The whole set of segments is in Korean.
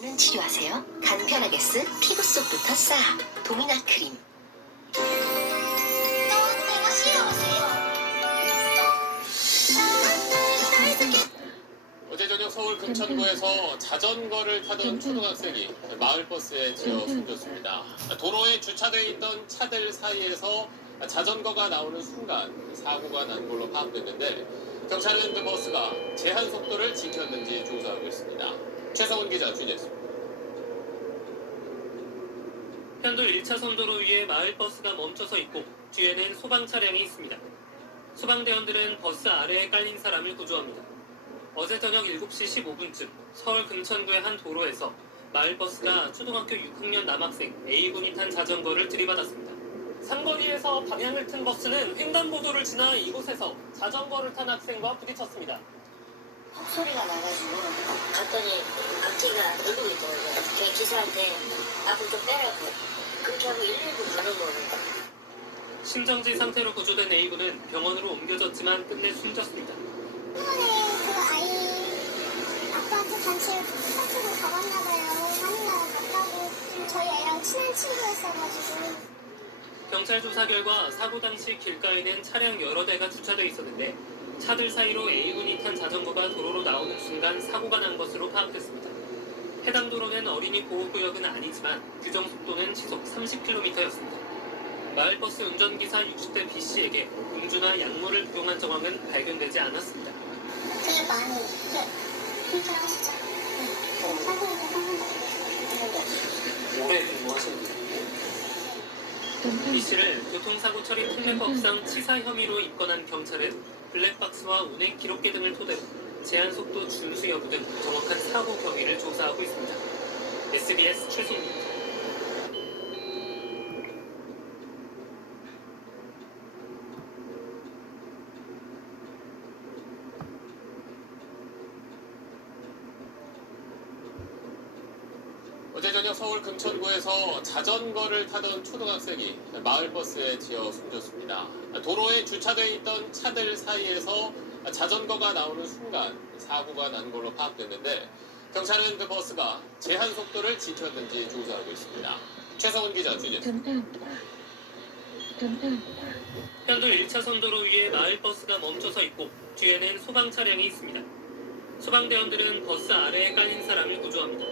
는 치료하세요. 간편하게 쓴 피부 속부터 싹 도미나 크림. 어제 저녁 서울 금천구에서 자전거를 타던 초등학생이 마을버스에 치여 숨졌습니다. 도로에 주차되어 있던 차들 사이에서 자전거가 나오는 순간 사고가 난 걸로 파악됐는데 경찰은 그 버스가 제한 속도를 지켰는지 조사하고 있습니다. 최성훈 기자 취재했습니다. 편도 1차선 도로 위에 마을버스가 멈춰서 있고 뒤에는 소방 차량이 있습니다. 소방대원들은 버스 아래에 깔린 사람을 구조합니다. 어제 저녁 7시 15분쯤 서울 금천구의 한 도로에서 마을버스가 초등학교 6학년 남학생 A군이 탄 자전거를 들이받았습니다. 삼거리에서 방향을 튼 버스는 횡단보도를 지나 이곳에서 자전거를 탄 학생과 부딪혔습니다. 소리가 나가지고 갔더니 앞뒤가 누르고 있더라고요. 그냥 기사한테 앞으로 좀 빼라고 그렇게 하고 119 가는 거예요. 심정지 상태로 구조된 A군은 병원으로 옮겨졌지만 끝내 숨졌습니다. 그 아이 아빠한테 단체 카톡으로 가봤나 봐요. 하늘나라 갔다고. 저희 애랑 친한 친구였어가지고. 경찰 조사 결과 사고 당시 길가에는 차량 여러 대가 주차돼 있었는데 차들 사이로 A군이 탄 자전거가 도로로 나오는 순간 사고가 난 것으로 파악됐습니다. 해당 도로는 어린이 보호구역은 아니지만 규정 속도는 시속 30km였습니다. 마을버스 운전기사 60대 B씨에게 음주나 약물을 복용한 정황은 발견되지 않았습니다. 되게 많이 힘들어하시죠. 오래 근무하셨는데 B씨를 교통사고 처리 특례법상 치사 혐의로 입건한 경찰은 블랙박스와 운행 기록계 등을 토대로 제한속도 준수 여부 등 정확한 사고 경위를 조사하고 있습니다. SBS 최송입니다. 어제 저녁 서울 금천구에서 자전거를 타던 초등학생이 마을버스에 치여 숨졌습니다. 도로에 주차되어 있던 차들 사이에서 자전거가 나오는 순간 사고가 난 걸로 파악됐는데 경찰은 그 버스가 제한 속도를 지켰는지 조사하고 있습니다. 최성훈 기자 취재했습니다. 편도 1차선 도로 위에 마을버스가 멈춰서 있고 뒤에는 소방 차량이 있습니다. 소방대원들은 버스 아래에 깔린 사람을 구조합니다.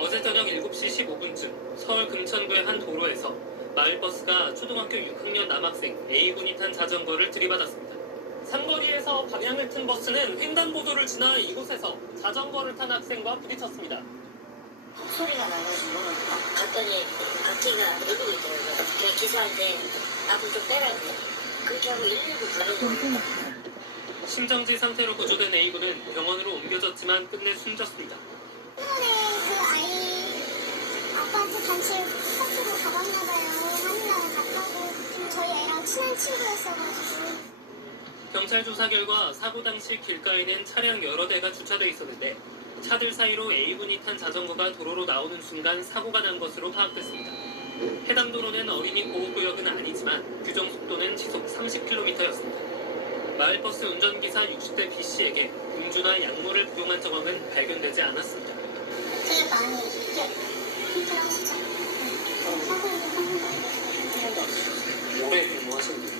어제 저녁 7시 15분쯤 서울 금천구의 한 도로에서 마을버스가 초등학교 6학년 남학생 A군이 탄 자전거를 들이받았습니다. 삼거리에서 방향을 튼 버스는 횡단보도를 지나 이곳에서 자전거를 탄 학생과 부딪혔습니다. 소리가 나가지고 갔더니 앞뒤가 누르고 있더라고요. 그냥 기사한테 앞으로 좀 빼라고 그렇게 하고 119 가는 거예요. 심정지 상태로 구조된 A군은 병원으로 옮겨졌지만 끝내 숨졌습니다. 그 아이 아빠한테 단체 카톡으로 가봤나 봐요. 하늘나라 갔다고. 저희 애랑 친한 친구였어가지고. 경찰 조사 결과 사고 당시 길가에는 차량 여러 대가 주차돼 있었는데 차들 사이로 A군이 탄 자전거가 도로로 나오는 순간 사고가 난 것으로 파악됐습니다. 해당 도로는 어린이 보호구역은 아니지만 규정 속도는 시속 30km였습니다. 마을버스 운전기사 60대 B씨에게 음주나 약물을 복용한 정황은 발견되지 않았습니다. 되게 많이 힘들어하시죠. 오래 근무하셨는데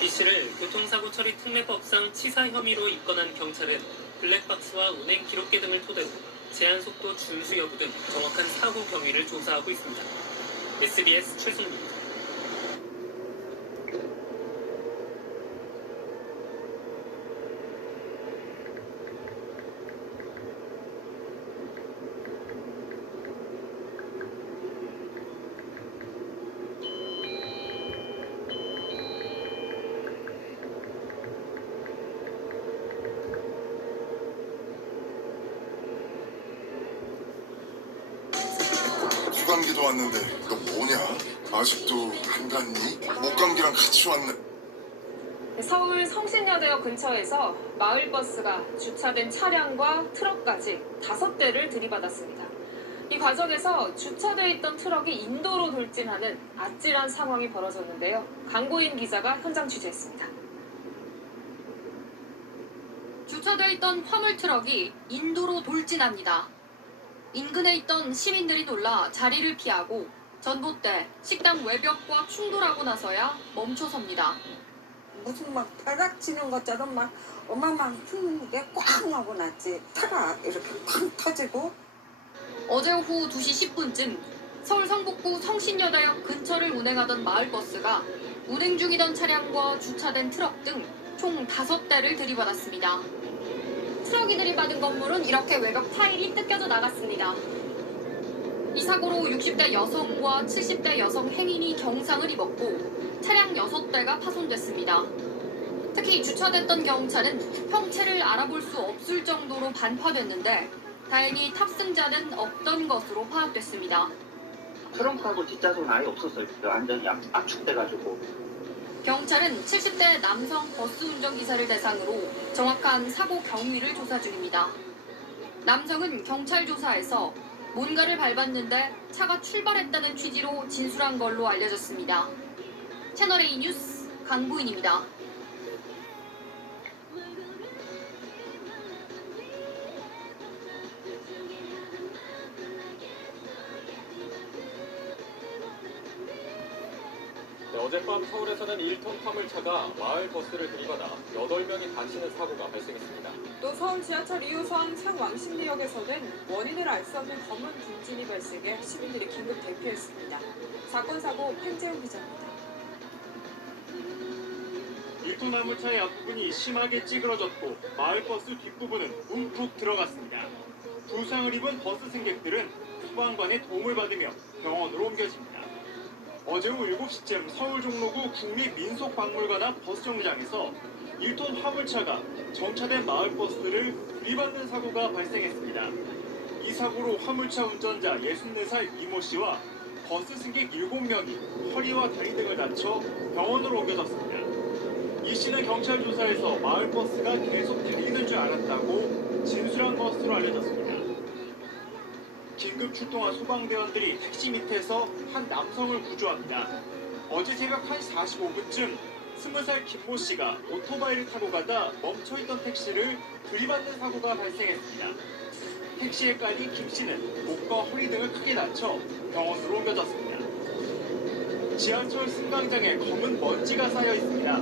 B씨를 교통사고 처리 특례법상 치사 혐의로 입건한 경찰은 블랙박스와 운행 기록계 등을 토대로 제한속도 준수 여부 등 정확한 사고 경위를 조사하고 있습니다. SBS 최송입니다. 감기도 왔는데 너 뭐냐? 아직도 안 갔니? 목감기랑 같이 왔네. 서울 성신여대역 근처에서 마을버스가 주차된 차량과 트럭까지 5대를 들이받았습니다. 이 과정에서 주차돼 있던 트럭이 인도로 돌진하는 아찔한 상황이 벌어졌는데요. 강고인 기자가 현장 취재했습니다. 주차돼 있던 화물 트럭이 인도로 돌진합니다. 인근에 있던 시민들이 놀라 자리를 피하고 전봇대, 식당 외벽과 충돌하고 나서야 멈춰섭니다. 무슨 막 벼락 치는 것처럼 막 어마어마한 큰 게 꽝 하고 났지. 차가 이렇게 팡 터지고. 어제 오후 2시 10분쯤 서울 성북구 성신여대역 근처를 운행하던 마을버스가 운행 중이던 차량과 주차된 트럭 등 총 5대를 들이받았습니다. 트럭이 들이받은 건물은 이렇게 외벽 타일이 뜯겨져 나갔습니다. 이 사고로 60대 여성과 70대 여성 행인이 경상을 입었고 차량 6대가 파손됐습니다. 특히 주차됐던 경차는 형체를 알아볼 수 없을 정도로 반파됐는데 다행히 탑승자는 없던 것으로 파악됐습니다. 트렁크하고 뒷좌석은 아예 없었어요. 완전히 압축돼가지고. 경찰은 70대 남성 버스 운전기사를 대상으로 정확한 사고 경위를 조사 중입니다. 남성은 경찰 조사에서 뭔가를 밟았는데 차가 출발했다는 취지로 진술한 걸로 알려졌습니다. 채널A 뉴스 강보인입니다. 어젯밤 서울에서는 1톤 화물차가 마을 버스를 들이받아 8명이 다치는 사고가 발생했습니다. 또 서울 지하철 2호선 상왕십리역에서는 원인을 알 수 없는 검은 분진이 발생해 시민들이 긴급 대피했습니다. 사건 사고潘재훈 기자입니다. 1톤 화물차의 앞부분이 심하게 찌그러졌고 마을버스 뒷부분은 움푹 들어갔습니다. 부상을 입은 버스 승객들은 소방관의 도움을 받으며 병원으로 옮겨집니다. 어제 오후 7시쯤 서울 종로구 국립민속박물관 앞 버스정류장에서 1톤 화물차가 정차된 마을버스를 들이받는 사고가 발생했습니다. 이 사고로 화물차 운전자 64살 이모 씨와 버스 승객 7명이 허리와 다리 등을 다쳐 병원으로 옮겨졌습니다. 이 씨는 경찰 조사에서 마을버스가 계속 달리는 줄 알았다고 진술한 것으로 알려졌습니다. 긴급 출동한 소방대원들이 택시 밑에서 한 남성을 구조합니다. 어제 새벽 1시 45분쯤 20살 김모 씨가 오토바이를 타고 가다 멈춰있던 택시를 들이받는 사고가 발생했습니다. 택시에 깔린 김 씨는 목과 허리 등을 크게 다쳐 병원으로 옮겨졌습니다. 지하철 승강장에 검은 먼지가 쌓여 있습니다.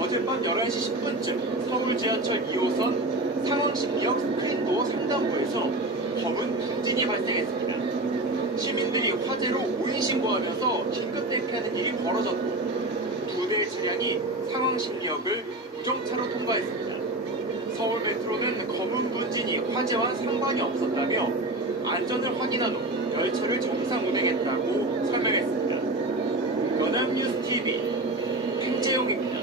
어젯밤 11시 10분쯤 서울 지하철 2호선 상황십리역 스크린도어 상단부에서 검은 분진이 발생했습니다. 시민들이 화재로 오인 신고하면서 긴급 대피하는 일이 벌어졌고 2대의 차량이 상황십리역을 무정차로 통과했습니다. 서울 메트로는 검은 분진이 화재와 상관이 없었다며 안전을 확인한 후 열차를 정상 운행했다고 설명했습니다. 연합뉴스TV潘재용입니다.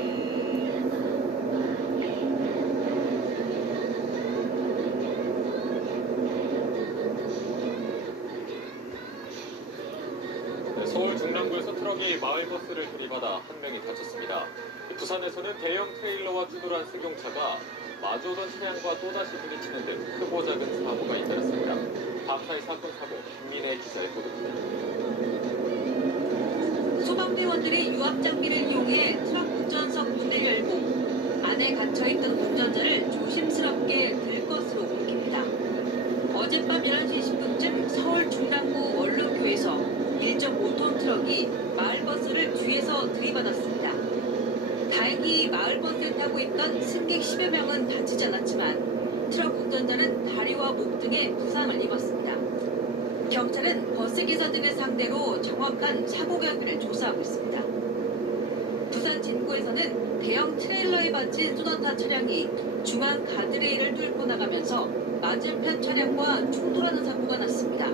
서울 중랑구에서 트럭이 마을버스를 들이받아 한 명이 다쳤습니다. 부산에서는 대형 트레일러와 충돌한 승용차가 마주오던 차량과 또다시 부딪히는 등 크고 작은 사고가 잇따랐습니다. 밤사이 사건 사고 김민혜 기자의 보도입니다. 소방대원들이 유압 장비를 이용해 트럭 운전석 문을 열고 안에 갇혀있던 운전자를 조심스럽게 들 것으로 옮깁니다. 어젯밤 11시 20분쯤 서울 중랑구 원룸교에서 1.5톤 트럭이 마을버스를 뒤에서 들이받았습니다. 다행히 마을버스를 타고 있던 승객 10여 명은 다치지 않았지만 트럭 운전자는 다리와 목 등에 부상을 입었습니다. 경찰은 버스 기사들을 상대로 정확한 사고 경위를 조사하고 있습니다. 부산 진구에서는 대형 트레일러에 받친 쏘나타 차량이 중앙 가드레일을 뚫고 나가면서 맞은편 차량과 충돌하는 사고가 났습니다.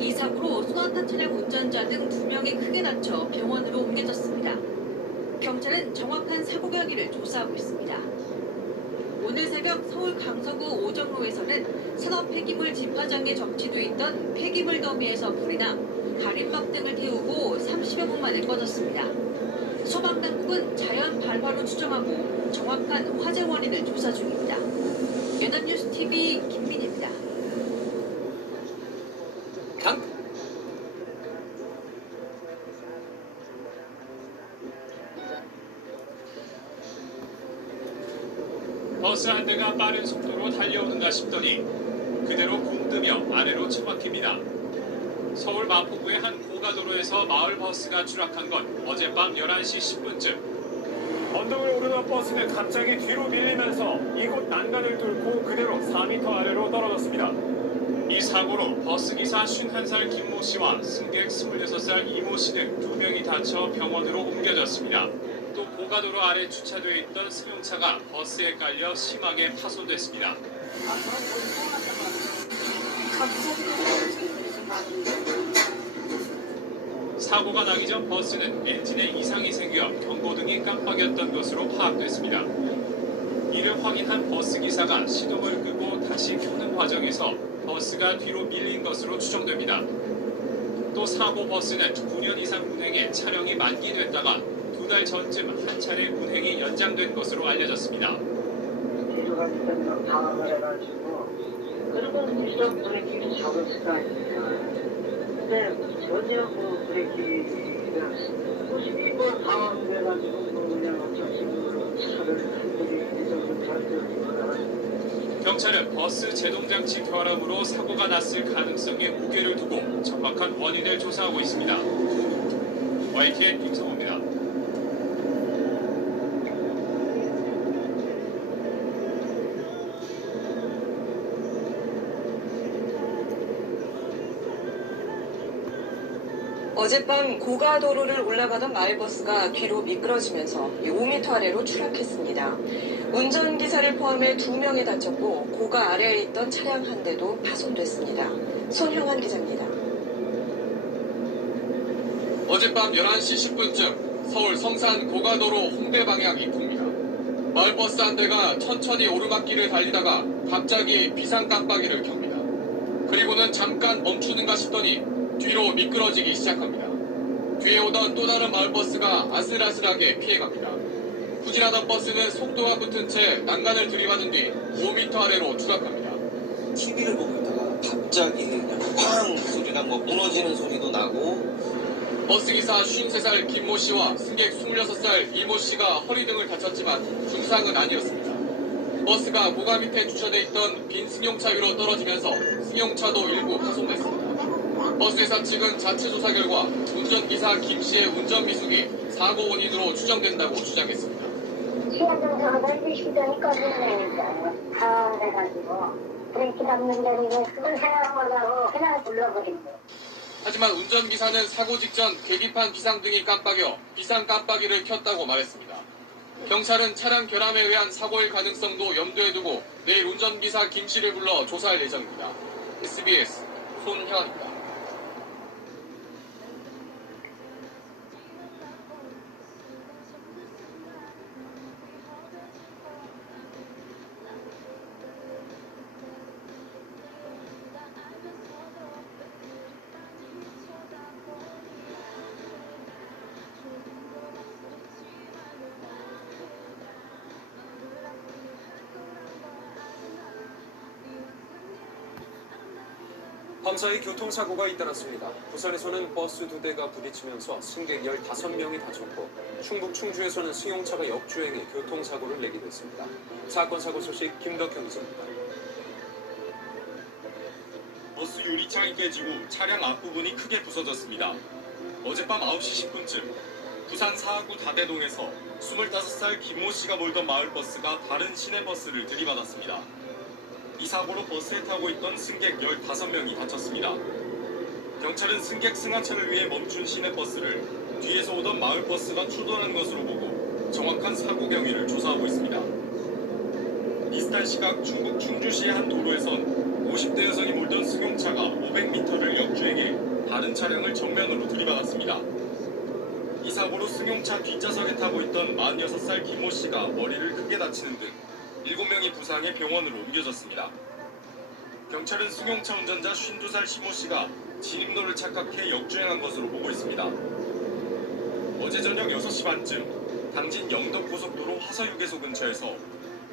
이 사고로 쏘나타 차량 운전자 등 2명이 크게 다쳐 병원으로 옮겨졌습니다. 경찰은 정확한 사고 경위를 조사하고 있습니다. 오늘 새벽 서울 강서구 오정로에서는 산업 폐기물 집화장에 적치돼 있던 폐기물 더미에서 불이 나 가림막 등을 태우고 30여 분 만에 꺼졌습니다. 소방당국은 자연 발화로 추정하고 정확한 화재 원인을 조사 중입니다. 연합뉴스TV 김민희입니다. 버스 한 대가 빠른 속도로 달려오는가 싶더니 그대로 굼뜨며 아래로 처박힙니다. 서울 마포구의 한 고가도로에서 마을버스가 추락한 건 어젯밤 11시 10분쯤. 언덕을 오르던 버스는 갑자기 뒤로 밀리면서 이곳 난간을 뚫고 그대로 4m 아래로 떨어졌습니다. 이 사고로 버스기사 51살 김모 씨와 승객 26살 이모 씨 등 2명이 다쳐 병원으로 옮겨졌습니다. 또 고가도로 아래 주차되어 있던 승용차가 버스에 깔려 심하게 파손됐습니다. 사고가 나기 전 버스는 엔진에 이상이 생겨 경고등이 깜빡였던 것으로 파악됐습니다. 이를 확인한 버스기사가 시동을 끄고 다시 켜는 과정에서 버스가 뒤로 밀린 것으로 추정됩니다. 또 사고 버스는 9년 이상 운행해 차량이 만기됐다가 2달 전쯤 한 차례 운행이 연장된 것으로 알려졌습니다. 기조가 일단 방황을 해가지고 그러면 일단 브레이크를 잡을 수가 아닙니까? 근데 전혀 그 브레이크가 92번 방황해가지고 그냥 어쩌식으로 차를 흔들이 좀 절대로 경찰은 버스 제동장치 결함으로 사고가 났을 가능성에 무게를 두고 정확한 원인을 조사하고 있습니다. YTN 김성호입니다. 어젯밤 고가도로를 올라가던 마을버스가 뒤로 미끄러지면서 5m 아래로 추락했습니다. 운전기사를 포함해 2명이 다쳤고 고가 아래에 있던 차량 한 대도 파손됐습니다. 손형환 기자입니다. 어젯밤 11시 10분쯤 서울 성산 고가도로 홍대 방향 입구입니다. 마을버스 한 대가 천천히 오르막길을 달리다가 갑자기 비상 깜빡이를 켭니다. 그리고는 잠깐 멈추는가 싶더니 뒤로 미끄러지기 시작합니다. 뒤에 오던 또 다른 마을버스가 아슬아슬하게 피해갑니다. 후진하던 버스는 속도가 붙은 채 난간을 들이받은 뒤 5m 아래로 추락합니다. TV를 보고 있다가 갑자기 그냥 쾅 소리랑 무너지는 소리도 나고 버스기사 53살 김모 씨와 승객 26살 이모 씨가 허리 등을 다쳤지만 중상은 아니었습니다. 버스가 고가 밑에 주차돼 있던 빈 승용차 위로 떨어지면서 승용차도 일부 파손됐습니다. 버스회사 측은 자체 조사 결과 운전기사 김 씨의 운전 미숙이 사고 원인으로 추정된다고 주장했습니다. 시간정사가 시동이 꺼지니까 당황해가지고 브레이크 잡는 데는 그걸 생각 못하고 그냥 불러버린 거예요. 하지만 운전기사는 사고 직전 계기판 비상등이 깜빡여 비상 깜빡이를 켰다고 말했습니다. 경찰은 차량 결함에 의한 사고일 가능성도 염두에 두고 내일 운전기사 김 씨를 불러 조사할 예정입니다. SBS 손현입니다. 밤사이 교통사고가 잇따랐습니다. 부산에서는 버스 2대가 부딪히면서 승객 15명이 다쳤고 충북 충주에서는 승용차가 역주행해 교통사고를 내기도 했습니다. 사건 사고 소식 김덕현 기자입니다. 버스 유리창이 깨지고 차량 앞부분이 크게 부서졌습니다. 어젯밤 9시 10분쯤 부산 사하구 다대동에서 25살 김모 씨가 몰던 마을버스가 다른 시내버스를 들이받았습니다. 이 사고로 버스에 타고 있던 승객 15명이 다쳤습니다. 경찰은 승객 승하차를 위해 멈춘 시내버스를 뒤에서 오던 마을버스가 추돌한 것으로 보고 정확한 사고 경위를 조사하고 있습니다. 비슷한 시각 중국 충주시의 한 도로에선 50대 여성이 몰던 승용차가 500m를 역주행해 다른 차량을 정면으로 들이받았습니다. 이 사고로 승용차 뒷좌석에 타고 있던 46살 김모 씨가 머리를 크게 다치는 등 7명이 부상해 병원으로 옮겨졌습니다. 경찰은 승용차 운전자 52살 시모 씨가 진입로를 착각해 역주행한 것으로 보고 있습니다. 어제 저녁 6시 반쯤 당진 영덕고속도로 화서휴게소 근처에서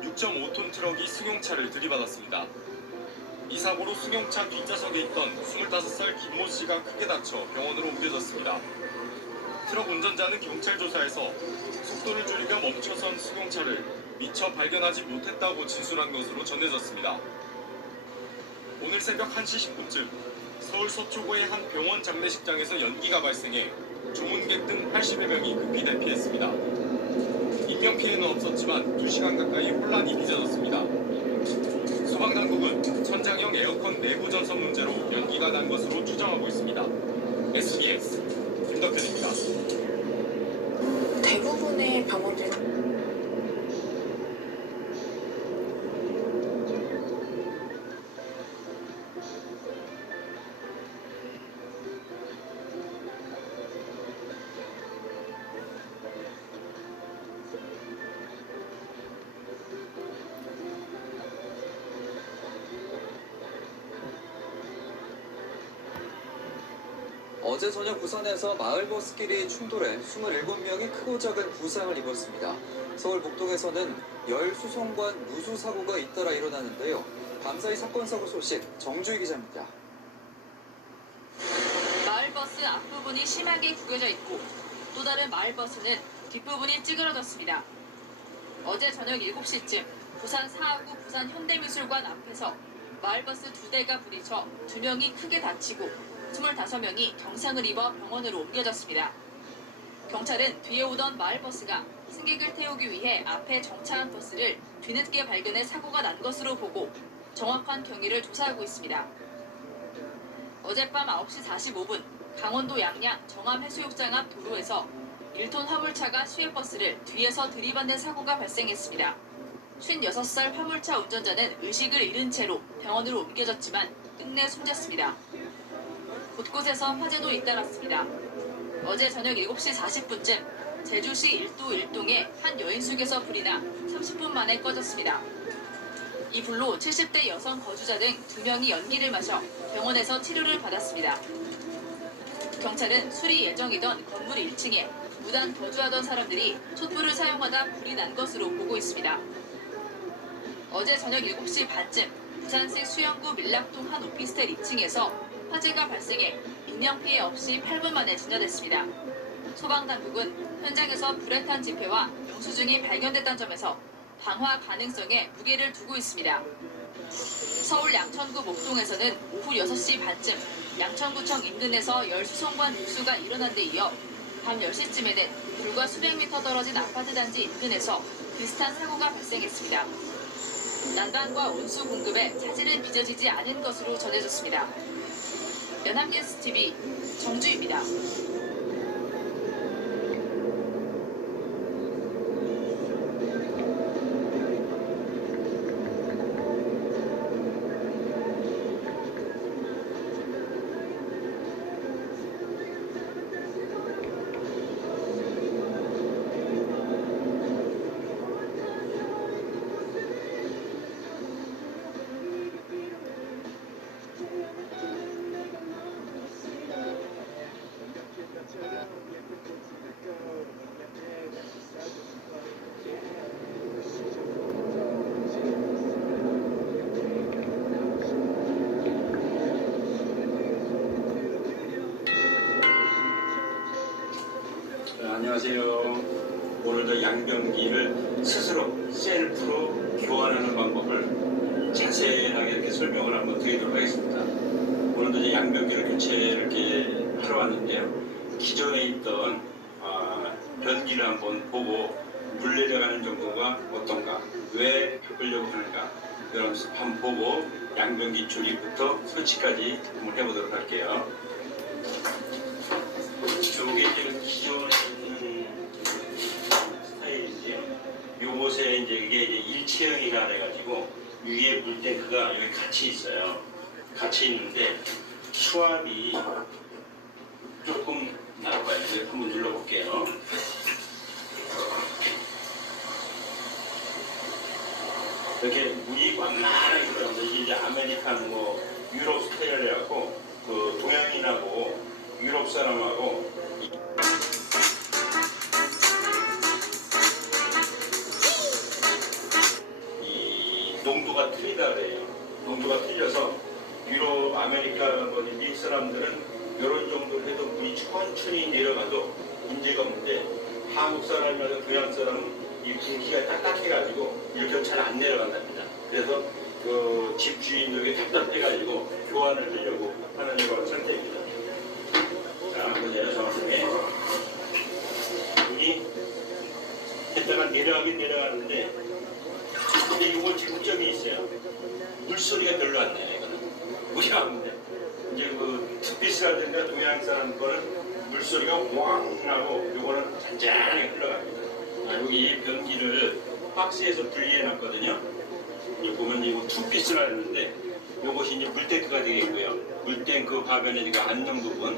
6.5톤 트럭이 승용차를 들이받았습니다. 이 사고로 승용차 뒷좌석에 있던 25살 김모 씨가 크게 다쳐 병원으로 옮겨졌습니다. 트럭 운전자는 경찰 조사에서 속도를 줄이며 멈춰선 승용차를 미처 발견하지 못했다고 진술한 것으로 전해졌습니다. 오늘 새벽 1시 10분쯤 서울 서초구의 한 병원 장례식장에서 연기가 발생해 조문객 등 80여 명이 급히 대피했습니다. 인명피해는 없었지만 2시간 가까이 혼란이 빚어졌습니다. 소방당국은 천장형 에어컨 내부 전선 문제로 연기가 난 것으로 추정하고 있습니다. SBS 김덕현입니다. 대부분의 병원들 어제 저녁 부산에서 마을버스끼리 충돌해 27명이 크고 작은 부상을 입었습니다. 서울 목동에서는 열수송관 누수 사고가 잇따라 일어나는데요. 밤사이 사건 사고 소식 정주희 기자입니다. 마을버스 앞부분이 심하게 구겨져 있고 또 다른 마을버스는 뒷부분이 찌그러졌습니다. 어제 저녁 7시쯤 부산 사하구 부산 현대미술관 앞에서 마을버스 2대가 부딪혀 2명이 크게 다치고 25명이 경상을 입어 병원으로 옮겨졌습니다. 경찰은 뒤에 오던 마을버스가 승객을 태우기 위해 앞에 정차한 버스를 뒤늦게 발견해 사고가 난 것으로 보고 정확한 경위를 조사하고 있습니다. 어젯밤 9시 45분 강원도 양양 정암해수욕장 앞 도로에서 1톤 화물차가 시외버스를 뒤에서 들이받는 사고가 발생했습니다. 56살 화물차 운전자는 의식을 잃은 채로 병원으로 옮겨졌지만 끝내 숨졌습니다. 곳곳에서 화재도 잇따랐습니다. 어제 저녁 7시 40분쯤 제주시 일도 일동의 한 여인숙에서 불이 나 30분 만에 꺼졌습니다. 이 불로 70대 여성 거주자 등 2명이 연기를 마셔 병원에서 치료를 받았습니다. 경찰은 수리 예정이던 건물 1층에 무단 거주하던 사람들이 촛불을 사용하다 불이 난 것으로 보고 있습니다. 어제 저녁 7시 반쯤 부산시 수영구 밀락동 한 오피스텔 2층에서 화재가 발생해 인명피해 없이 8분 만에 진화됐습니다. 소방당국은 현장에서 불에 탄 지폐와 영수증이 발견됐다는 점에서 방화 가능성에 무게를 두고 있습니다. 서울 양천구 목동에서는 오후 6시 반쯤 양천구청 인근에서 열수송관 누수가 일어난 데 이어 밤 10시쯤에는 불과 수백 미터 떨어진 아파트 단지 인근에서 비슷한 사고가 발생했습니다. 난방과 온수 공급에 차질은 빚어지지 않은 것으로 전해졌습니다. 연합뉴스TV 정주입니다. 안녕하세요. 오늘도 양변기를 스스로 셀프로 교환하는 방법을 자세하게 이렇게 설명을 한번 드리도록 하겠습니다. 오늘도 이제 양변기를 교체를 이렇게 하러 왔는데요. 기존에 있던 변기를 한번 보고 물 내려가는 정도가 어떤가, 왜 바꾸려고 하는가, 여러분 한번 보고 양변기 조립부터 설치까지 한번 해보도록 할게요. 이게 이제 기존에 있는 스타일인데요. 요것에 이제 이게 일체형이라 해가지고 위에 물탱크가 여기 같이 있어요. 같이 있는데 수압이 조금 나와요. 한번 눌러볼게요. 이렇게 물이 완만하게 들어가면서 이게 아메리칸 유럽 스타일이라고 그 동양인하고 유럽 사람하고 이 농도가 틀리다 그래요. 농도가 틀려서 유럽, 아메리카, 미국 사람들은 이런 정도로 해도 물이 천천히 내려가도 문제가 없는데 한국 사람이나 동양 사람은 이 분기가 딱딱해가지고 이렇게 잘 안 내려간답니다. 그래서 그 집주인들에게 답답해가지고 교환을 하려고 하는 이런 선택입니다. 자, 보세요. 정확하게. 여기 했다가 내려가긴 내려가는데 근데 이거 지금 점이 있어요. 물소리가 별로 안 나요. 이거는 우리가 하는데 이제 그 투피스라든가 동양산 거는 물소리가 왕 나고 요거는 잔잔하게 흘러갑니다. 여기 변기를 박스에서 분리해 놨거든요. 여기 보면 이거 투피스라 했는데 요것이 이제 물탱크가 되겠고요. 물탱크 화변에 지금 안녕 부분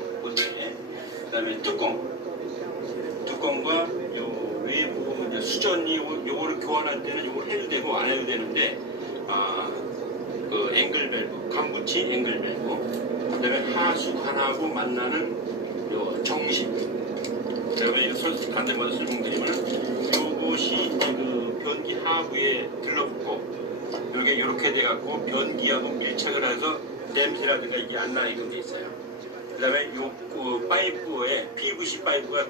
그다음에 뚜껑과 요 외부 이제 수전이 요거를 교환할 때는 요걸 해도 되고 안 해도 되는데 그 앵글 밸브, 감붙이 앵글 밸브, 그다음에 하수관하고 만나는 요 정심. 그다음에 반대마다 설명드리면 요것이 이제 그 변기 하부에 들러붙고 요게 이렇게 돼갖고 변기하고 밀착을 해서 냄새라든가 이게 안 나게끔 돼 있어요. 그다음에 요 그 파이프에 PVC 파이프가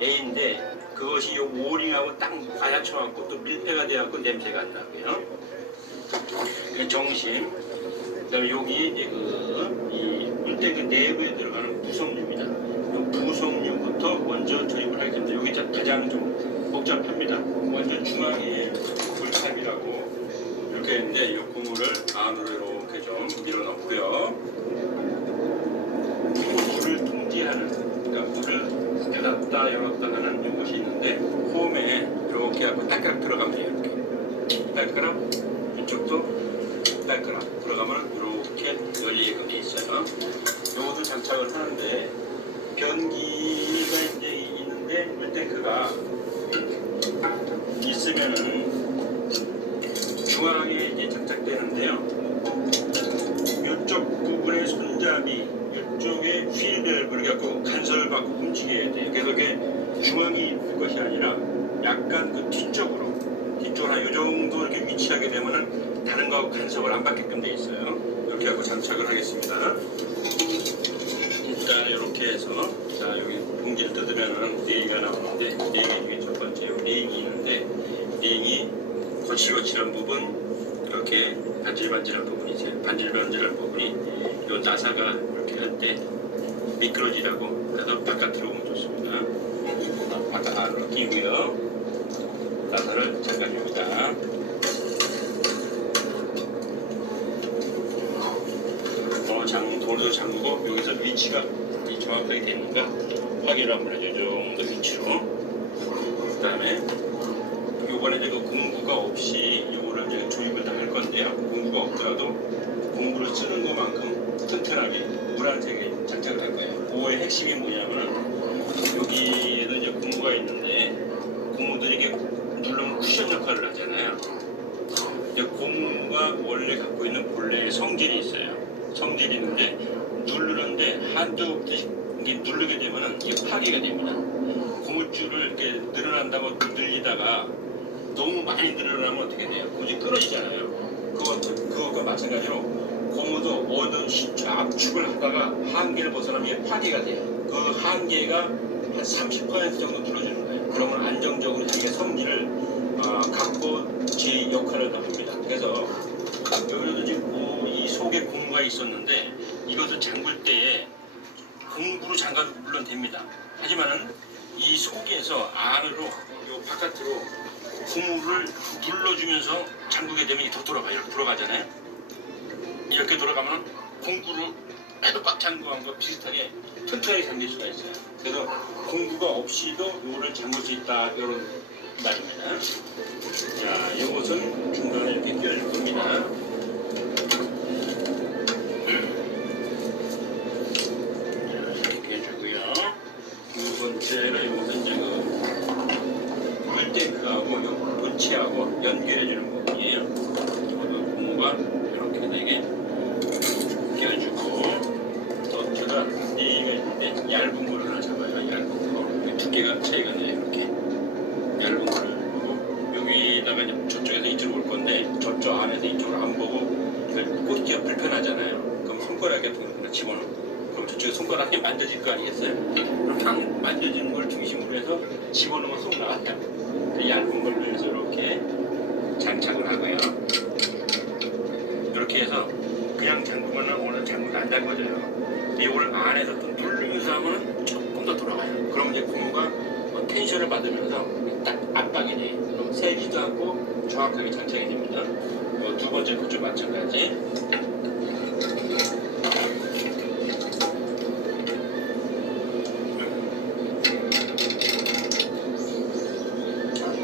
A인데 그것이 요 오링하고 딱 받아쳐갖고 또 밀폐가 돼갖고 냄새가 안 나고요. 정심. 그다음에 여기 이제 이 물탱크 내부에 들어가는 부속류입니다. 이 부속류부터 먼저 조립을 하겠습니다. 여기 가장 좀 복잡합니다. 먼저 중앙에 물탑이라고 이렇게 했는데 이 고무를 안으로 이렇게 좀 밀어넣고요. 물을 통제하는, 그러니까 물을 닫았다 열었다 하는 이것이 있는데 홈에 이렇게 하고 딸깍 들어가면 돼요. 이렇게 딸깍 이쪽도 딸깍 들어가면 이렇게 열리게끔 돼 있어요. 이것도 장착을 하는데 변기가 이제 있는데 물탱크가 있으면은 중앙에 이제 장착되는데요. 이쪽 부분의 손잡이, 이쪽에 휠 밸브를 갖고 간섭을 받고 움직여야 돼요. 그래서 그게 중앙에 있는 것이 아니라 약간 그 뒤쪽으로 한 이 정도 이렇게 위치하게 되면은 다른 거하고 간섭을 안 받게끔 돼 있어요. 이렇게 하고 장착을 하겠습니다. 일단 이렇게 해서 자 여기 봉지를 뜯으면은 네이가 나오는데 네이 중에 첫 번째 네이 있는데 네이 거칠거칠한 부분 이렇게 반질반질한 부분이 있어요. 반질반질한 부분이 요 나사가 이렇게 할 때 미끄러지라고 그래서 바깥으로 오면 좋습니다. 바깥 안으로 끼고요. 나사를 잠가줍니다. 도로도 잠그고 여기서 위치가 정확하게 되는가 확인을 한번 해줘요. 이 정도 위치로. 그 다음에 요번에 이제 그 공구가 없이 요거를 이제 조립을 다 할 건데요. 공구가 없더라도 공구를 쓰는 것만큼 튼튼하게 물안색에 장착을 할 거예요. 그거의 핵심이 뭐냐면은 여기에도 이제 공구가 있는데 고무들이 이게 누르면 쿠션 역할을 하잖아요. 이제 고무가 원래 갖고 있는 본래의 성질이 있어요. 성질이 있는데 누르는데 한두 이게 누르게 되면은 이게 파괴가 됩니다. 고무줄을 이렇게 늘어난다고 늘리다가 너무 많이 늘어나면 어떻게 돼요? 고무줄이 끊어지잖아요. 그것과 마찬가지로 고무도 어느 압축을 하다가 한계를 벗어나면 이게 파괴가 돼요. 그 한계가 한 30% 정도 눌러주는 거예요. 그러면 안정적으로 자기가 성질을 갖고 제 역할을 합니다. 그래서 여기도 지금 이 속에 고무가 있었는데 이것을 잠글 때에 공구로 잠가도 물론 됩니다. 하지만은 이 속에서 안으로 요 바깥으로 고무를 눌러주면서 잠그게 되면 이게 더 돌아가요. 이렇게 돌아가잖아요. 이렇게 돌아가면 공구를 해도 꽉 잠그는 거 비슷하게 튼튼하게 잠길 수가 있어요. 그래서 공구가 없이도 요거를 잠글 수 있다 이런 말입니다. 자, 이것은 중간에 이렇게 끼워줄 겁니다. 이렇게 해주고요. 두 번째는 이것은 이제 그 물탱크하고 본체하고 연결해주는 부분이에요. 이것도 고무가 이렇게 되게 끼워주고 또 제가 네이가 있는데 얇은 거를 하나 잡아요. 얇은 거. 두께가 차이가 나요. 이렇게 얇은 거를 보고 여기다가 이제 저쪽에서 이쪽으로 올 건데 저쪽 안에서 이쪽으로 안 보고 꽂기가 불편하잖아요. 그럼 손가락에 돈을 집어넣고 그럼 저쪽에 손가락이 만져질 거 아니겠어요? 그럼 딱 만져지는 걸 중심으로 해서 집어넣으면 쏙 나갔다. 얇은 걸로 해서 이렇게 장착을 하고요. 이렇게 해서 그냥 잠그면 오늘 잠그도 안 잠궈져요. 이거를 안에서 또 누르면서 하면 조금 더 돌아가요. 그럼 이제 고무가 텐션을 받으면서 딱 압박이 돼. 그럼 세지도 않고 정확하게 장착이 됩니다. 두 번째 것도 마찬가지.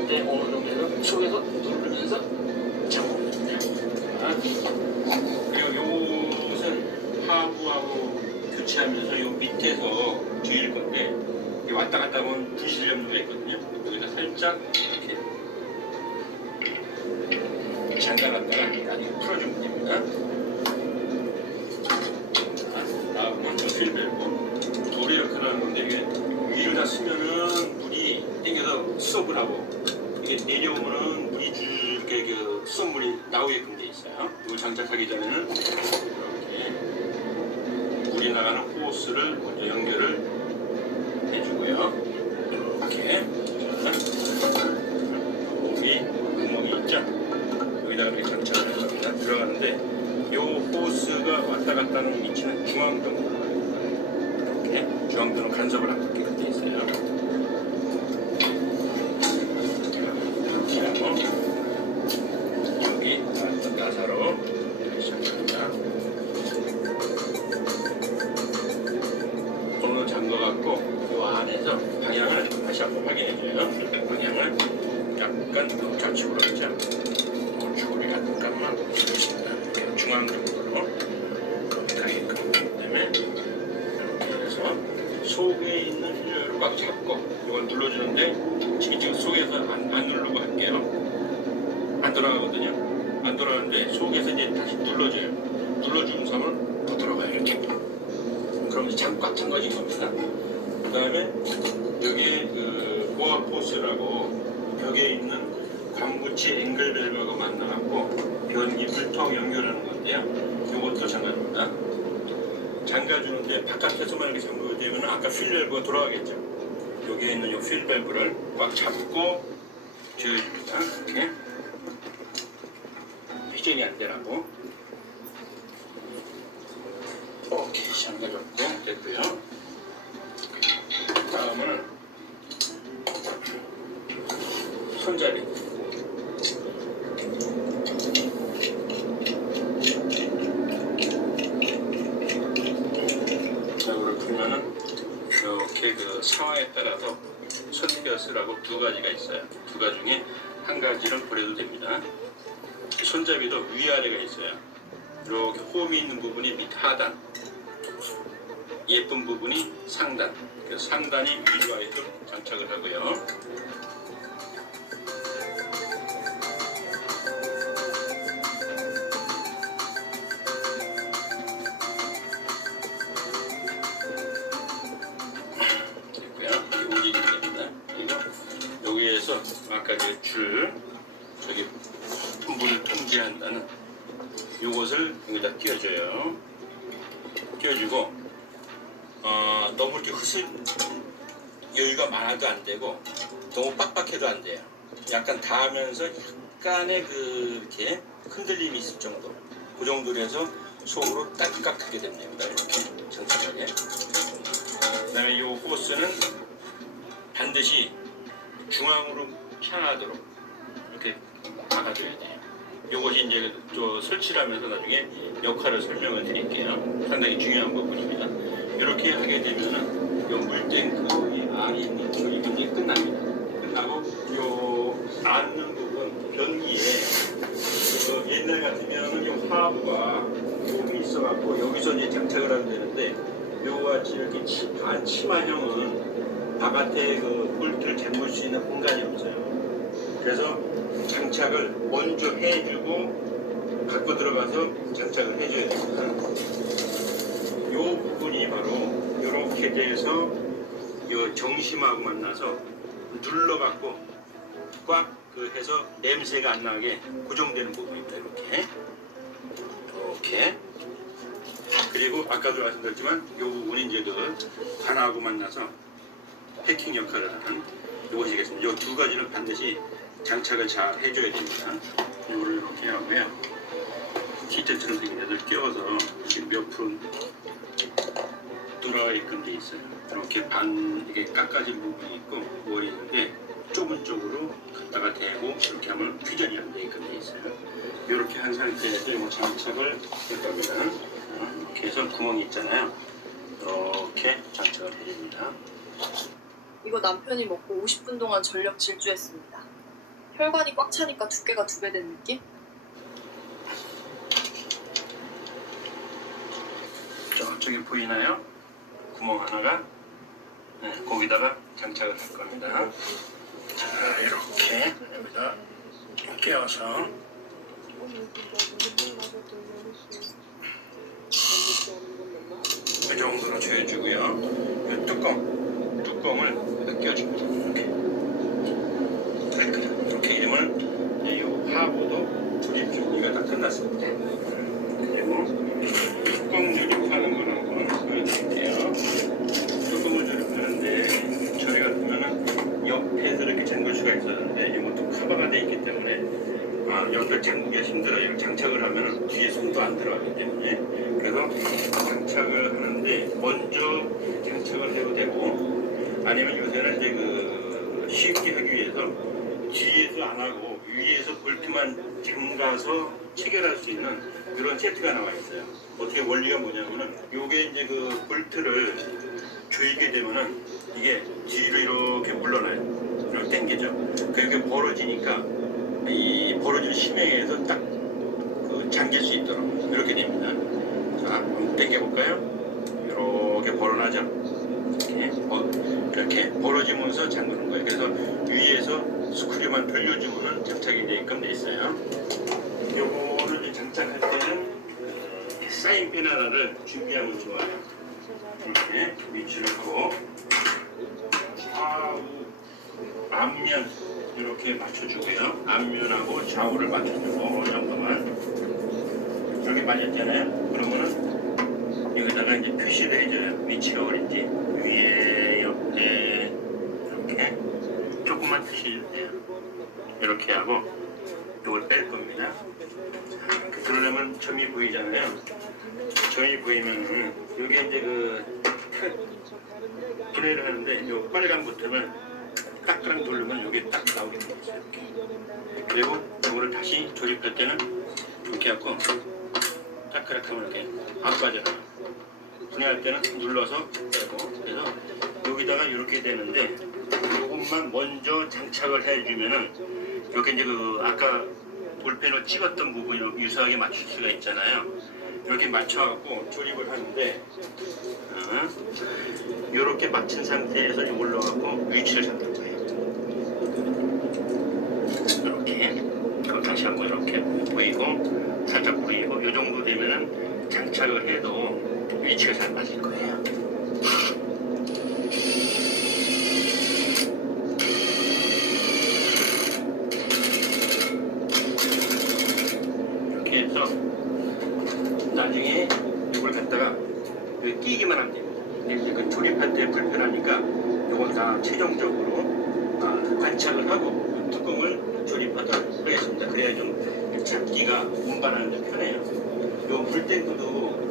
네, 어느 정도는 속에서 누르면서 잡아봅니다. 그리고 요것은 하부하고 교체하면서 요 밑에서 뒤일 건데 왔다 갔다 하면 부실 염도가 있거든요. 여기다 살짝 이렇게 잠가놨다가 나중에 풀어주면 됩니다. 다음은 저 필벨브 돌의 역할을 하는 건데 이게 위로 다 쓰면은 물이 땡겨서 수속을 하고 이게 내려오면은 물이 이렇게 그 수돗물이 나오게끔 돼 있어요. 이걸 장착하기 전에는 이렇게 물이 나가는 호스를 먼저 연결을 해주고요. 이렇게 여기 구멍이 있죠? 여기다가 이렇게 장착을 해줍니다. 들어가는데 이 호스가 왔다 갔다 하는 위치는 중앙등으로 이렇게 중앙등은 간섭을 안 받게 돼 있어요. 이렇게 하고 여기 나사로 시작합니다. 오늘 잠궈갖고 이 안에서 방향을 다시 한번 확인해줘요. 방향을 약간 좌측으로 하죠. 우측으로 약간만 이렇게 중앙적으로 가게끔 그다음에 이렇게 해서 속에 있는 휠을 꽉 잡고 이걸 눌러주는데 지금 속에서 안 누르고 할게요. 안 돌아가거든요. 안 돌아가는데 속에서 이제 다시 눌러줘요. 눌러주면서 하면 더 돌아가요. 이렇게. 그럼 이제 꽉 잠가진 겁니다. 그 다음에 여기에 그 보아 포스라고 벽에 있는 관부치 앵글 밸브하고 만나갖고 변기 물통 연결하는 건데요. 이것도 잠가줍니다. 잠가주는데 바깥에서만 이렇게 잠그게 되면 아까 필 밸브가 돌아가겠죠. 여기에 있는 이 필 밸브를 꽉 잡고 조여줍니다. 이렇게 휘전이 안 되라고. 오케이, 잠가줬고 됐고요. 다음은 손잡이. 이거를 풀면은 이렇게 그 상황에 따라서 선택해서 쓰라고 두 가지가 있어요. 두 가지 중에 한 가지를 버려도 됩니다. 손잡이도 위아래가 있어요. 이렇게 홈이 있는 부분이 밑 하단, 예쁜 부분이 상단. 그래서 상단이 위로 아래로 장착을 하고요. 됐고요. 이게 움직이면 됩니다. 그리고 여기에서 아까 그 줄, 저기 물 통제한다는 요것을 여기다 끼워줘요. 끼워주고 너무 이렇게 여유가 많아도 안 되고 너무 빡빡해도 안 돼요. 약간 닿으면서 약간의 그 이렇게 흔들림이 있을 정도. 그 정도로 해서 속으로 딱딱하게 됩니다. 이렇게 장착하게. 그다음에 이 호스는 반드시 중앙으로 향하도록 이렇게 박아줘야 돼요. 이것이 이제 또 설치를 하면서 나중에 역할을 설명을 드릴게요. 상당히 중요한 부분입니다. 이렇게 하게 되면은 요 물탱크 안에 있는 조립이 이제 끝납니다. 끝나고 요 앉는 부분 변기에 옛날 같으면은 요 하부가 홈이 있어갖고 여기서 이제 장착을 하면 되는데 요같이 이렇게 반 치마형은 바깥에 그 볼트를 잠글 수 있는 공간이 없어요. 그래서 장착을 먼저 해주고 갖고 들어가서 장착을 해줘야 됩니다. 이 부분이 바로 이렇게 돼서 이 정심하고 만나서 눌러갖고 꽉 그 해서 냄새가 안 나게 고정되는 부분입니다. 이렇게 그리고 아까도 말씀드렸지만 이 부분이 이제 그 관하고 만나서 패킹 역할을 하는 이것이겠습니다. 이 두 가지는 반드시 장착을 잘 해줘야 됩니다. 이거를 이렇게 하고요. 기체처럼 생긴 애들 끼워서 지금 몇 프로 들어있게끔 돼 있어요. 이렇게 이게 깎아진 부분이 있고 머리 있는데 좁은 쪽으로 갖다가 대고 이렇게 하면 퓨전이 안 되게끔 돼 있어요. 이렇게 한 상태에서 이거 장착을 할 겁니다. 이렇게 해서 구멍이 있잖아요. 이렇게 장착을 해줍니다. 이거 남편이 먹고 50분 동안 전력 질주했습니다. 혈관이 꽉 차니까 두께가 2배 된 느낌? 저쪽에 보이나요? 구멍 하나가 네, 거기다가 장착을 할 겁니다. 자, 이렇게 여기다 끼워서 이 정도로 조여주고요. 이 뚜껑을 여기다 끼워줍니다. 이렇게 이러면 이 하부도 조립 준비가 다 끝났습니다. 그리고 뚜껑 조립하는 거는 보여드릴게요. 뚜껑을 조립하는데 저희 같으면은 옆에서 이렇게 잠글 수가 있었는데 이것도 커버가 돼 있기 때문에 옆을 잠그기가 힘들어요. 장착을 하면 뒤에 손도 안 들어가기 때문에. 그래서 장착을 하는데 먼저 장착을 해도 되고 아니면 요새는 이제 쉽게 하기 위해서 뒤에서 안 하고 위에서 볼트만 잠가서 체결할 수 있는 그런 세트가 나와 있어요. 어떻게 원리가 뭐냐면은 요게 이제 볼트를 조이게 되면은 이게 뒤로 이렇게 물러나요. 이렇게 당기죠. 그렇게 벌어지니까 이 벌어지는 심에 의해서 딱 잠길 수 있도록 이렇게 됩니다. 자, 한번 당겨볼까요? 이렇게 벌어나죠. 이렇게 벌어지면서 잠그는 거예요. 그래서 위에서 스크류만 돌려주면 장착이 되게끔 돼 있어요. 요거를 이제 장착할 때는 사인펜 하나를 준비하면 좋아요. 이렇게 위치를 하고 좌우 앞면 이렇게 맞춰주고요. 앞면하고 좌우를 맞춰주고 이 정도만 이렇게 맞았잖아요. 그러면은 여기다가 이제 표시를 해줘요. 위치가 어딘지 위에 옆에 이렇게 조금만 표시해주세요. 이렇게 하고 이걸 뺄 겁니다. 그러려면 점이 보이잖아요. 점이 보이면은 이게 이제 분해를 하는데 요 빨간 버튼을 딱딱 누르면 여기 딱 나오게 되어 있어요. 그리고 이거를 다시 조립할 때는 이렇게 하고 딱딱 하면 이렇게 안 빠져나가요. 분해할 때는 눌러서 빼고 그래서 여기다가 이렇게 되는데 이것만 먼저 장착을 해주면은 여기 이제 아까 볼펜을 찍었던 부분을 유사하게 맞출 수가 있잖아요. 이렇게 맞춰갖고 조립을 하는데 이렇게 맞춘 상태에서 올라가고 위치를 잡는 거예요. 이렇게 그럼 다시 한번 이렇게 보이고 살짝 보이고 이 정도 되면은 장착을 해도 위치가 잘 맞을 거예요. 이렇게 해서 나중에 이걸 갖다가 여기 끼기만 하면 됩니다. 근데 조립할 때 불편하니까 이건 다 최종적으로 안착을 하고 뚜껑을 조립하도록 하겠습니다. 그래야 좀 잡기가 운반하는 데 편해요. 요 물탱크도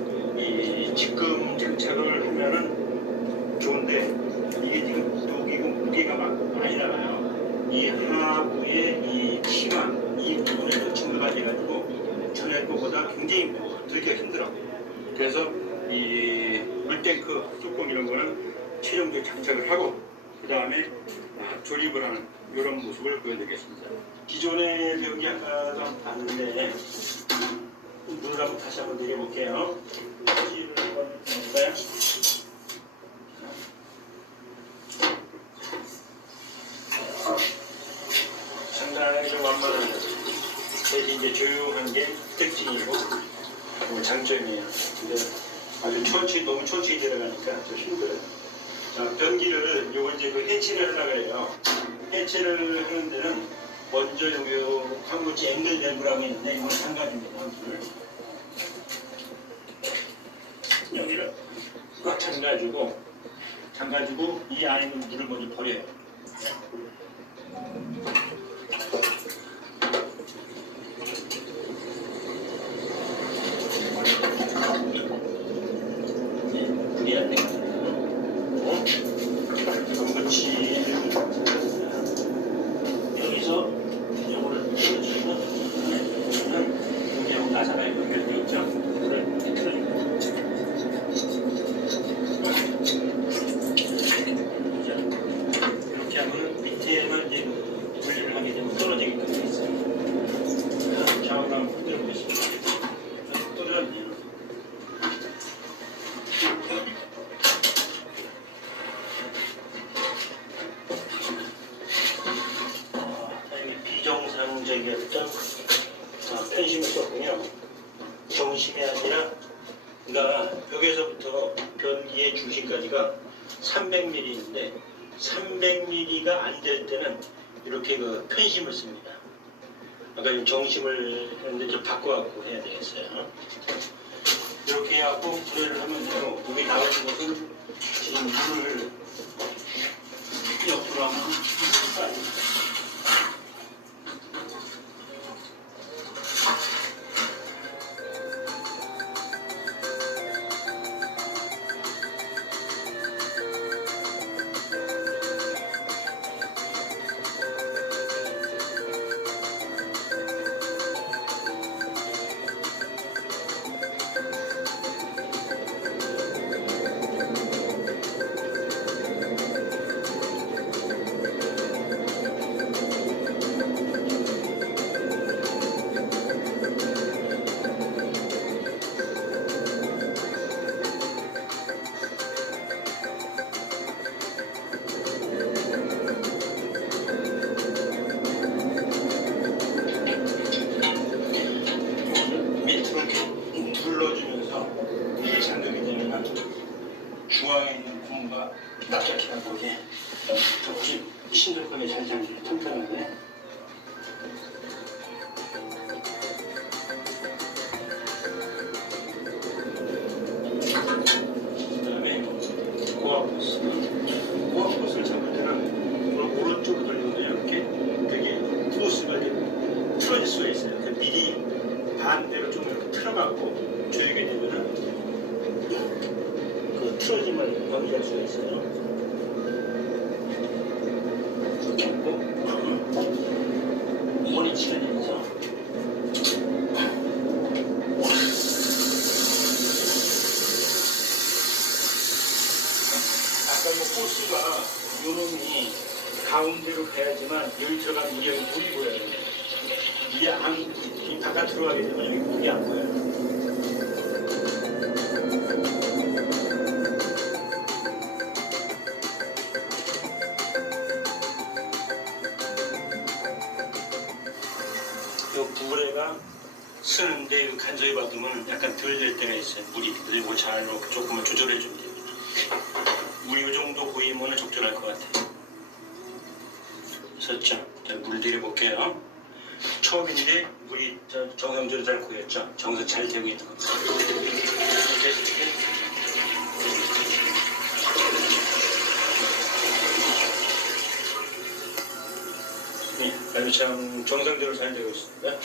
지금 장착을 하면은 좋은데 이게 지금 여기고 무게가 많이 나가요. 이 하부의 이 치마 이 부분에서 증가가 돼가지고 전에 거보다 굉장히 들기가 힘들어. 그래서 이 물탱크 뚜껑 이런 거는 최종적으로 장착을 하고 그 다음에 조립을 하는 이런 모습을 보여드리겠습니다. 기존의 벽이 아까도 봤는데 눈을 한번 다시 한번 내려볼게요. 표시를 한번 해볼까요? 상당히 좀 완만한 대신 이제 조용한 게 특징이고 장점이에요. 근데 아주 너무 천천히 들어가니까 좀 힘들어요. 자, 변기를 요거 이제 해체를 하려고 해요. 해체를 하는 데는 먼저 여기 광고지 앵글 밸브라고 있는데 이건 한 가지입니다. 여기를 꽉 잠가주고 이 안에 있는 물을 먼저 버려요. 불이 안 되거든요. 전부치를 여기서 요거를 눌러주시면 여기하고 나사가 연결되어 있죠. 이거를 이렇게 틀어줍니다. 이렇게 하면 밑에만 이제 분리를 하게 되면 떨어지게끔 되어 있어요. 좌우로 한번 흔들어 보겠습니다. 속도를 안 돼요. 다행히 비정상적이었던 편심을 썼군요. 정심이 아니라, 그러니까 벽에서부터 변기의 중심까지가 300mm인데 300mm가 안 될 때는 이렇게 그 편심을 씁니다. 그러니까 정심을 근데 좀 바꿔갖고 해야 되겠어요. 이렇게 해갖고 분해를 하면 돼요. 여기 나오는 것은 지금 물을 옆으로 하면 아닙니다. 중앙에 있는 구멍과 납작해가 보게 조금씩 신들거리 잘 잠기게 튼튼하게. 그 다음에 고압버스를 잡을 때는 오른쪽으로 돌리는데 이렇게 그게 크로스가 틀어질 수가 있어요. 그 미리 반대로 좀 이렇게 틀어갖고 조이게 되면은 틀어지면 방지할 수가 있어요. 이렇게 하고 머리치가 되면서 아까 호스가 요놈이 가운데로 가야지만 여기 들어가면 이게 물이 보여요. 이게 이 바깥 들어가게 되면 여기 물이 안 보여요. 부브레가 쓰는데 간소히 받으면 약간 덜 될 때가 있어요. 물이. 그리고 잘 넣고 조금만 조절해 주면 됩니다. 물이 이 정도 보이면 적절할 것 같아요. 됐죠? 자, 물 내려볼게요. 처음인데 물이 정상적으로 잘 고였죠? 정상 잘 되고 있는 겁니다. 네, 참 정상적으로 잘 되고 있습니다. 자,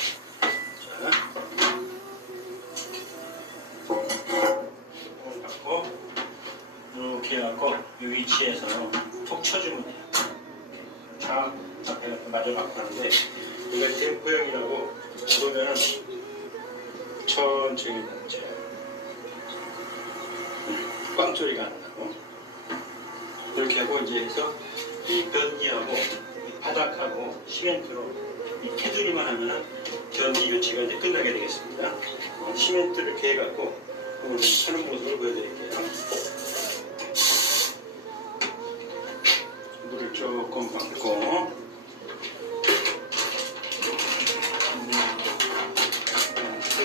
을 받고 이렇게 해갖고 이 위치에서 톡 쳐주면 돼요. 쫙 앞에 맞아 갖고 하는데 이거 댐프형이라고 그러면은 천천히 던져요. 빵 소리가 안 나고 이렇게 하고 이제 해서 이 변기하고 바닥하고 시멘트로 이 테두리만 하면은 변기 교체가 이제 끝나게 되겠습니다. 시멘트를 이렇게 해갖고 오늘 하는 모습을 보여드릴게요. 물을 조금 받고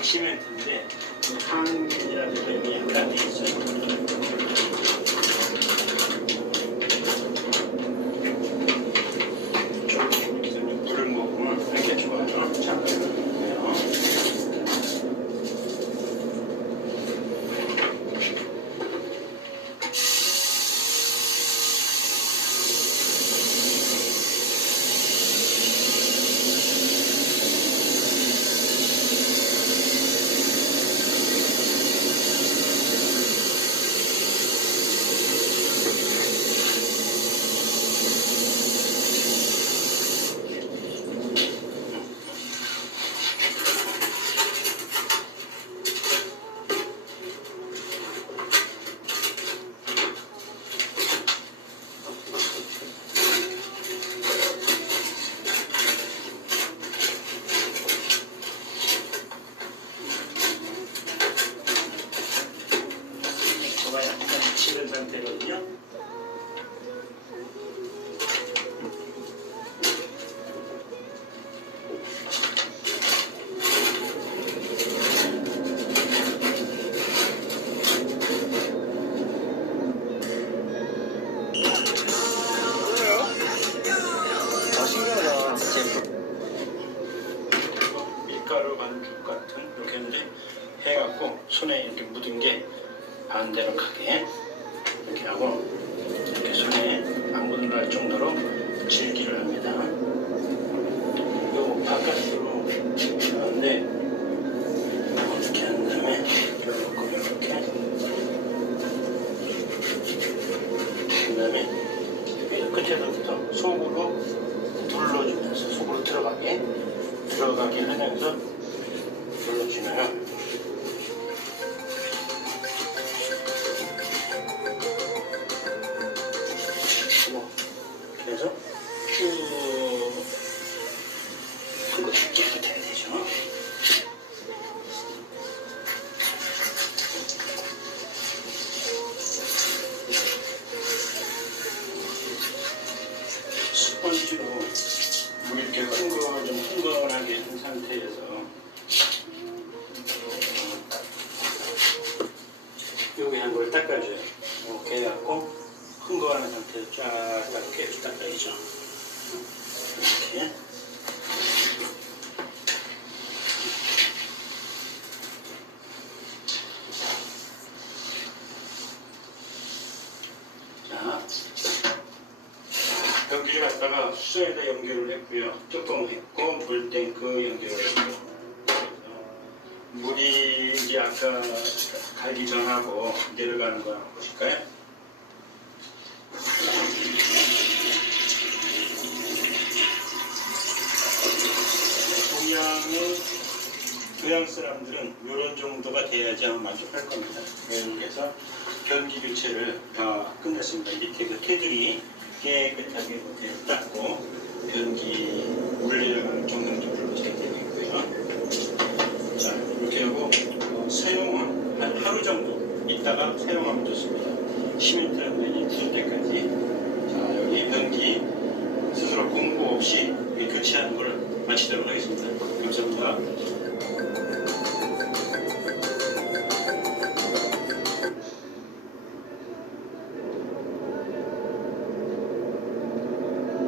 시멘트인데 항이라든가 여기 약간 안 되겠어요. 물을 먹으면 이렇게 좋아요. 잠깐만요. 온도가 약간 지른 상태거든요. 신기하다. 밀가루 반죽 같은 이렇게 이제 해갖고 손에 이렇게 묻은 게 반대로 가게 이렇게 하고 이렇게 손에 안 묻어날 정도로 질기를 합니다. 요 바깥으로 하는데 이렇게 한 다음에 이렇게 그 다음에 여기 끝에서부터 속으로 눌러주면서 속으로 들어가게 하면서 눌러주면 그래서 쭉 한번 깨끗해야 되죠. 스펀지로 뭐 이렇게 흥건하게 한 상태에서 여기 한 걸 닦아줘요. 이렇게 해갖고 흥건한 상태에서 쫙 이렇게 닦아야죠. 이렇게. 자, 변기를 갖다가 수전에다 연결을 했고요. 뚜껑 했고 물탱크 연결을 했고 물이 이제 아까 갈기 전하고 내려가는 거 한번 보실까요? 동양 사람들은 이런 정도가 돼야지 아마 만족할 겁니다. 그래서 변기 교체를 다 끝냈습니다. 밑에 그 테두리 깨끗하게 닦고 변기 물 내려가는 정상적으로 교체가 되어 있고요. 자, 이렇게 하고 사용은 한 하루 정도 있다가 사용하면 좋습니다. 시멘트라든지 굳을 때까지